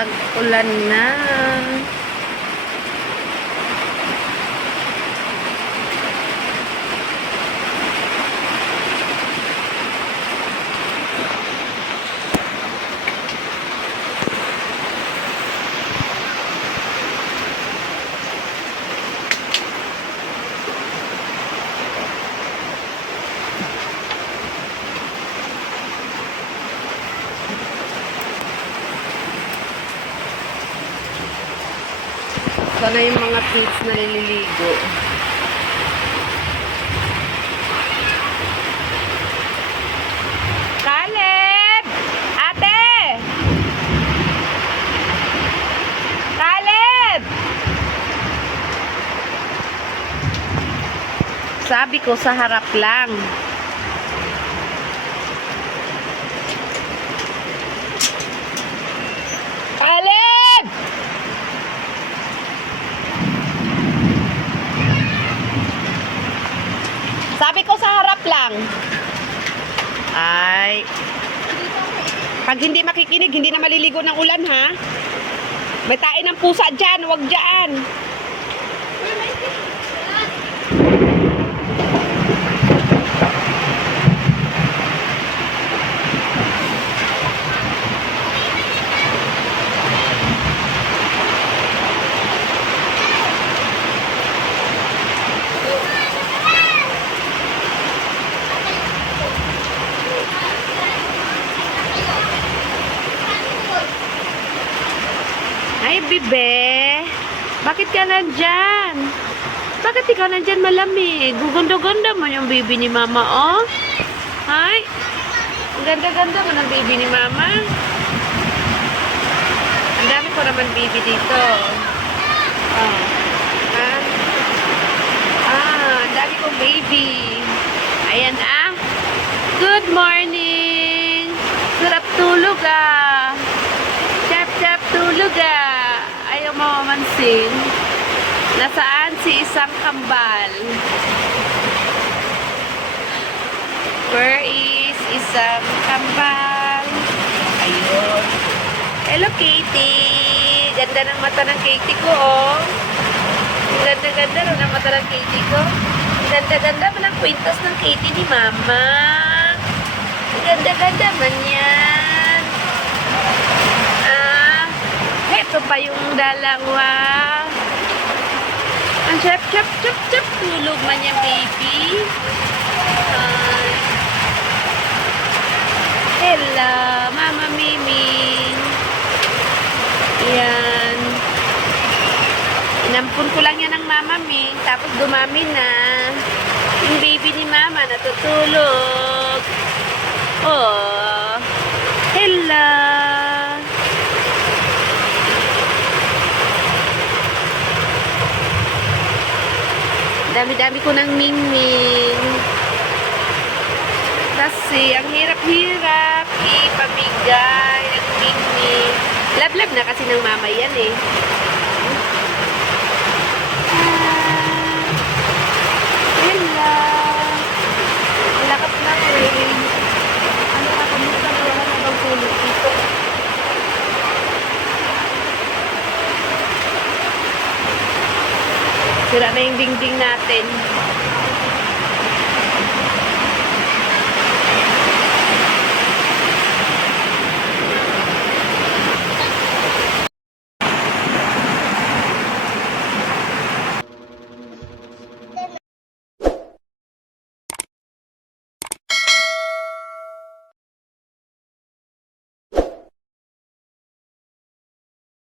tag-ulan na. Sana yung mga kids na nililigo. Caleb! Ate! Caleb! Sabi ko sa harap lang. Caleb! Sabi ko sa harap lang. Ay. Pag hindi makikinig, hindi na maliligo ng ulan, ha? May tae ng pusa dyan, huwag dyan. Ay, bebe. Bakit ka nandyan? Bakit ikaw nandyan malamig? Guganda-ganda mo yung baby ni mama, oh. Ay. Ang ganda-ganda mo ng baby ni mama. Ang dami ko naman baby dito. Oh. Ha? Ang dami kong baby. Ayan, ah. Good morning. Sarap tulog, ah. Chap-chap tulog, ah. Ayaw mamamansin. Nasaan si isang kambal? Where is isang kambal? Ayun. Hello, Katie. Ganda ng mata ng Katie ko, oh. Ganda-ganda rin ang mata ng Katie ko. Ganda-ganda man ang kwintas ng Katie ni Mama. Ganda-ganda man yan. Ito pa yung dalawa. Ang chap-chap-chap-chap. Tulog man yung baby. Hello, Mama Mimi. Yan. Inampun ko lang yan ng Mama Ming. Tapos dumami na. Yung baby ni Mama natutulog. Oh. Hello. Dami-dami ko ng mingming. Kasi ang hirap-hirap ipamigay ng mingming. Love-love na kasi ng mama yan, eh. Hello. Lakas na ko, eh. Ano ka, kamusta na wala na bang tulog dito? Sira na yung dingding natin.